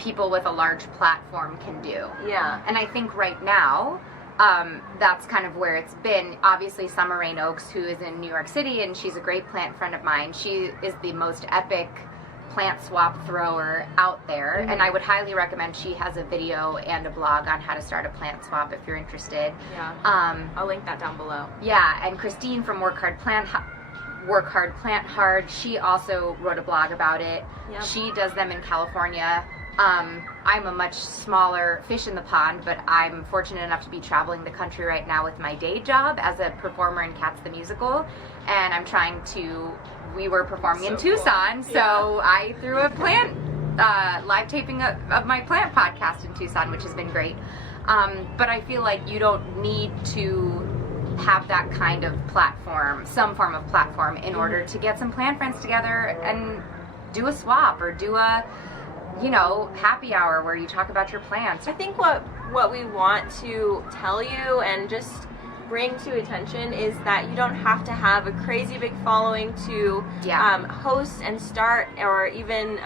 people with a large platform can do. Yeah. And I think right now, that's kind of where it's been. Obviously, Summer Rain Oaks, who is in New York City, and she's a great plant friend of mine, she is the most epic plant swap thrower out there, and I would highly recommend. She has a video and a blog on how to start a plant swap if you're interested. Yeah. I'll link that down below. Yeah, and Christine from Work Hard Plant Hard, she also wrote a blog about it. Yep. She does them in California. I'm a much smaller fish in the pond, but I'm fortunate enough to be traveling the country right now with my day job as a performer in Cats the Musical, and I'm trying to, we were performing in Tucson, cool. So I threw a plant, live taping of my plant podcast in Tucson, which has been great. But I feel like you don't need to have that kind of platform, some form of platform, in order to get some plant friends together and do a swap or do a, happy hour where you talk about your plants. I think what we want to tell you and just bring to attention is that you don't have to have a crazy big following to host and start or even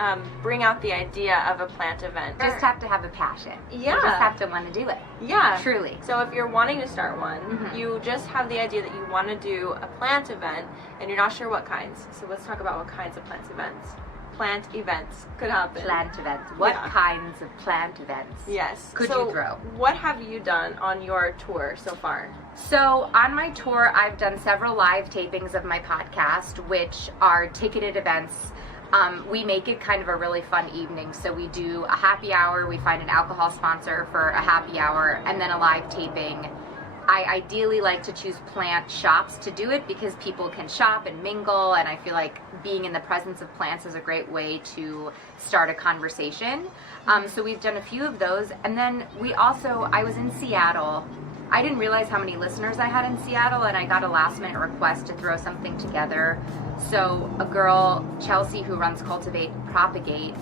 bring out the idea of a plant event. You just have to have a passion. Yeah. You just have to want to do it. Yeah. Truly. So if you're wanting to start one, you just have the idea that you want to do a plant event and you're not sure what kinds. So let's talk about what kinds of plant events could happen. Plant events. What kinds of plant events? Yes. Could you throw? What have you done on your tour so far? So on my tour, I've done several live tapings of my podcast, which are ticketed events. We make it kind of a really fun evening. So we do a happy hour. We find an alcohol sponsor for a happy hour, and then a live taping. I ideally like to choose plant shops to do it because people can shop and mingle, and I feel like being in the presence of plants is a great way to start a conversation. So we've done a few of those, and then I was in Seattle. I didn't realize how many listeners I had in Seattle, and I got a last minute request to throw something together. So a girl, Chelsea, who runs Cultivate Propagate,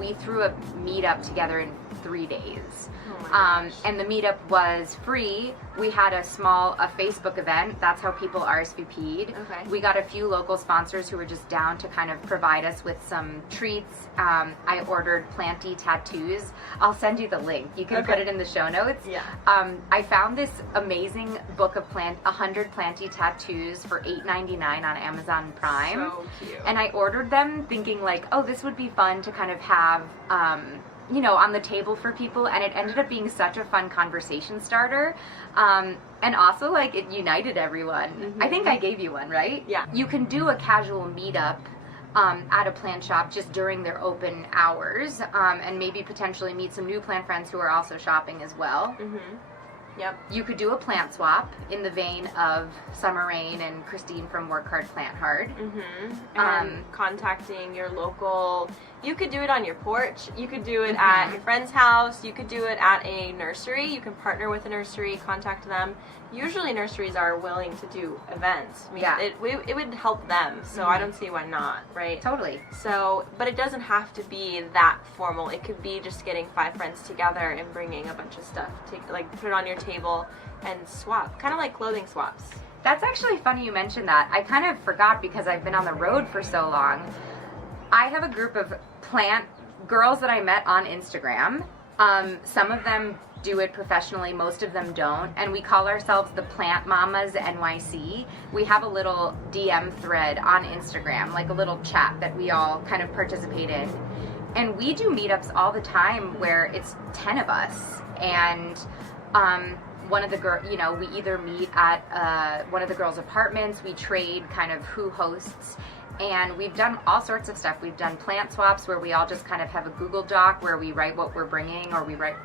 we threw a meetup together in 3 days. And the meetup was free. We had a Facebook event. That's how people RSVP'd. Okay. We got a few local sponsors who were just down to kind of provide us with some treats. I ordered Planty tattoos. I'll send you the link. You can put it in the show notes. Yeah. I found this amazing book of 100 Planty tattoos for $8.99 on Amazon Prime. So cute. And I ordered them thinking like, oh, this would be fun to kind of have on the table for people, and it ended up being such a fun conversation starter. And also, like, it united everyone. I think I gave you one, right? Yeah. You can do a casual meetup at a plant shop just during their open hours, and maybe potentially meet some new plant friends who are also shopping as well. Yep. You could do a plant swap in the vein of Summer Rain and Christine from Work Hard Plant Hard. And contacting your local, you could do it on your porch, you could do it at your friend's house, you could do it at a nursery. You can partner with a nursery, contact them. Usually nurseries are willing to do events. I mean, it would help them, so I don't see why not, right? Totally. So, but it doesn't have to be that formal. It could be just getting 5 friends together and bringing a bunch of stuff to, like, put it on your table and swap, kind of like clothing swaps. That's actually funny you mentioned that. I kind of forgot because I've been on the road for so long. I have a group of plant girls that I met on Instagram. Some of them do it professionally, most of them don't, and we call ourselves the Plant Mamas NYC. We have a little DM thread on Instagram, like a little chat that we all kind of participate in. And we do meetups all the time where it's 10 of us, and one of the girls, we either meet at one of the girls' apartments, we trade kind of who hosts, and we've done all sorts of stuff. We've done plant swaps where we all just kind of have a Google Doc where we write what we're bringing, or we write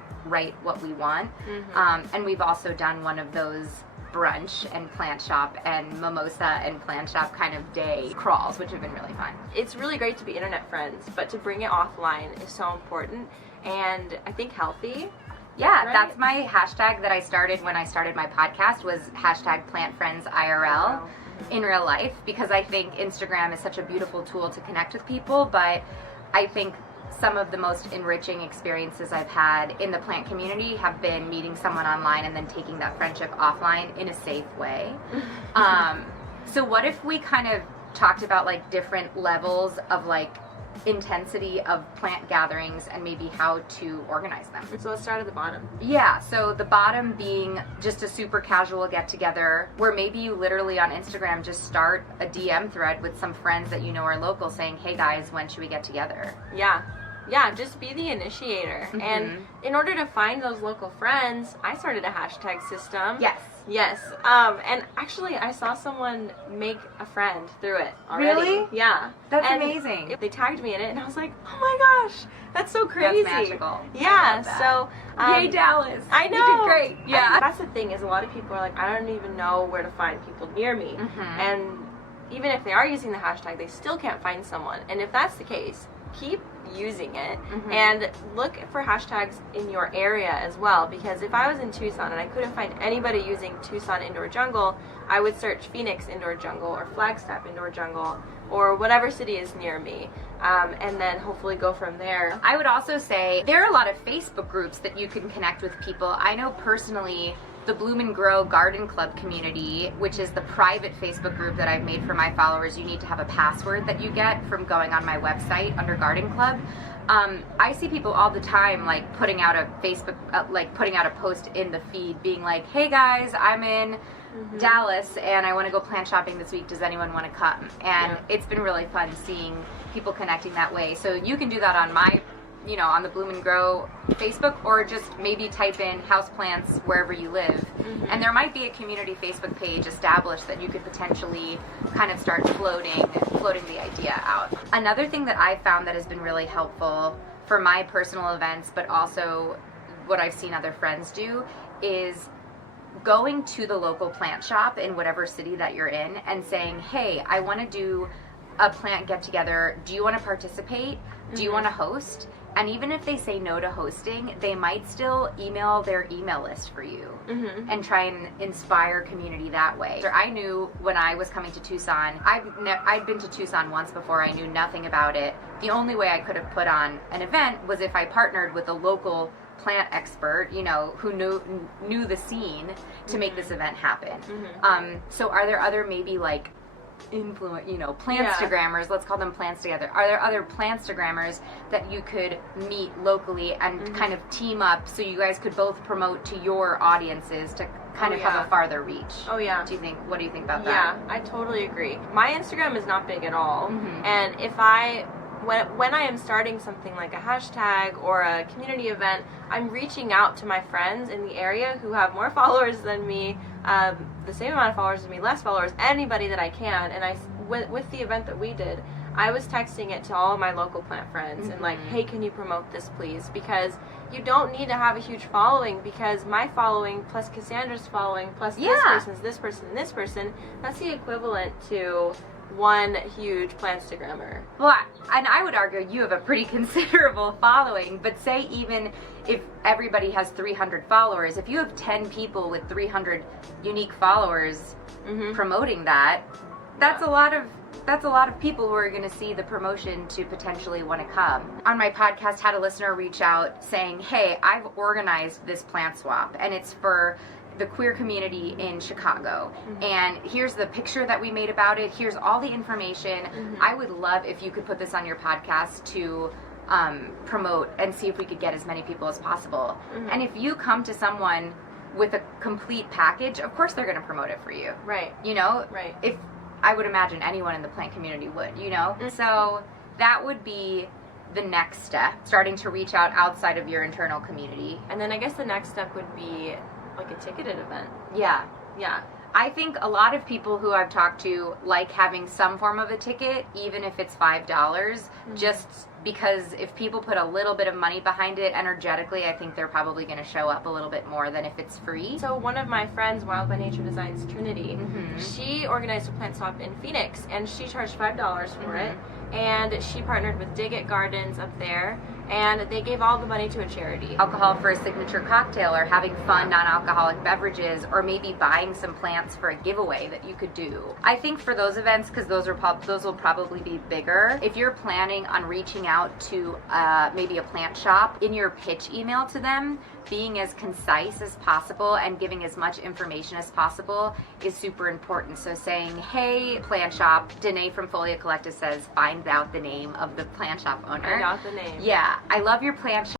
what we want. And we've also done one of those brunch and plant shop and mimosa and plant shop kind of day crawls, which have been really fun. It's really great to be internet friends, but to bring it offline is so important, and I think healthy. Yeah, right? That's my hashtag that I started when I started my podcast, was #PlantFriendsIRL in real life, because I think Instagram is such a beautiful tool to connect with people, but I think some of the most enriching experiences I've had in the plant community have been meeting someone online and then taking that friendship offline in a safe way. So what if we kind of talked about like different levels of like intensity of plant gatherings and maybe how to organize them. So let's start at the bottom. Yeah, so the bottom being just a super casual get together where maybe you literally on Instagram just start a DM thread with some friends that you know are local saying, hey guys, when should we get together? Yeah, just be the initiator. Mm-hmm. And in order to find those local friends, I started a hashtag system. Yes. And actually, I saw someone make a friend through it already. Really? Yeah. That's and amazing. They tagged me in it, and I was like, oh my gosh, that's so crazy. That's magical. Yeah, so... Yay, Dallas. I know. You did great. Yeah. And that's the thing, is a lot of people are like, I don't even know where to find people near me. Mm-hmm. And even if they are using the hashtag, they still can't find someone. And if that's the case, keep using it, and look for hashtags in your area as well, because if I was in Tucson and I couldn't find anybody using Tucson Indoor Jungle, I would search Phoenix Indoor Jungle or Flagstaff Indoor Jungle or whatever city is near me, and then hopefully go from there. I would also say there are a lot of Facebook groups that you can connect with people. I know personally the Bloom and Grow Garden Club community, which is the private Facebook group that I've made for my followers. You need to have a password that you get from going on my website under Garden Club. I see people all the time like putting out a Facebook, putting out a post in the feed being like, hey guys, I'm in Dallas and I want to go plant shopping this week. Does anyone want to come? And it's been really fun seeing people connecting that way. So you can do that on my, on the Bloom and Grow Facebook, or just maybe type in houseplants wherever you live. And there might be a community Facebook page established that you could potentially kind of start floating the idea out. Another thing that I found that has been really helpful for my personal events, but also what I've seen other friends do, is going to the local plant shop in whatever city that you're in and saying, hey, I want to do a plant get together. Do you want to participate? Do you want to host? And even if they say no to hosting, they might still email their email list for you and try and inspire community that way. I knew when I was coming to Tucson, I'd been to Tucson once before, I knew nothing about it. The only way I could have put on an event was if I partnered with a local plant expert, who knew the scene to make this event happen. So are there other maybe like Plantstagrammers, let's call them plants together. Are there other Plantstagrammers that you could meet locally and kind of team up so you guys could both promote to your audiences to kind of have a farther reach? Oh yeah. What do you think about that? Yeah, I totally agree. My Instagram is not big at all. And when I am starting something like a hashtag or a community event, I'm reaching out to my friends in the area who have more followers than me, the same amount of followers as me, less followers, anybody that I can. And with the event that we did, I was texting it to all of my local plant friends and like, hey, can you promote this please? Because you don't need to have a huge following, because my following plus Cassandra's following plus this person, that's the equivalent to one huge Plantstagrammer. Well, and I would argue you have a pretty considerable following, but say even if everybody has 300 followers, if you have 10 people with 300 unique followers promoting that, that's a lot of people who are going to see the promotion to potentially want to come. On my podcast, had a listener reach out saying, hey, I've organized this plant swap, and it's for the queer community in Chicago, and here's the picture that we made about it, here's all the information. I would love if you could put this on your podcast to promote and see if we could get as many people as possible. And if you come to someone with a complete package, of course they're going to promote it for you. Right. Right. If I would imagine anyone in the plant community would, So that would be the next step, starting to reach out outside of your internal community. And then I guess the next step would be like a ticketed event. Yeah. Yeah. I think a lot of people who I've talked to like having some form of a ticket, even if it's $5, just because if people put a little bit of money behind it energetically, I think they're probably going to show up a little bit more than if it's free. So one of my friends, Wild by Nature Designs Trinity, she organized a plant swap in Phoenix, and she charged $5 for it. And she partnered with Dig It Gardens up there, and they gave all the money to a charity. Alcohol for a signature cocktail, or having fun non-alcoholic beverages, or maybe buying some plants for a giveaway that you could do. I think for those events, because those will probably be bigger, if you're planning on reaching out to maybe a plant shop, in your pitch email to them, being as concise as possible and giving as much information as possible is super important. So saying, hey, plant shop, Danae from Folia Collective says, find out the name of the plant shop owner. Find out the name. Yeah, I love your plant shop.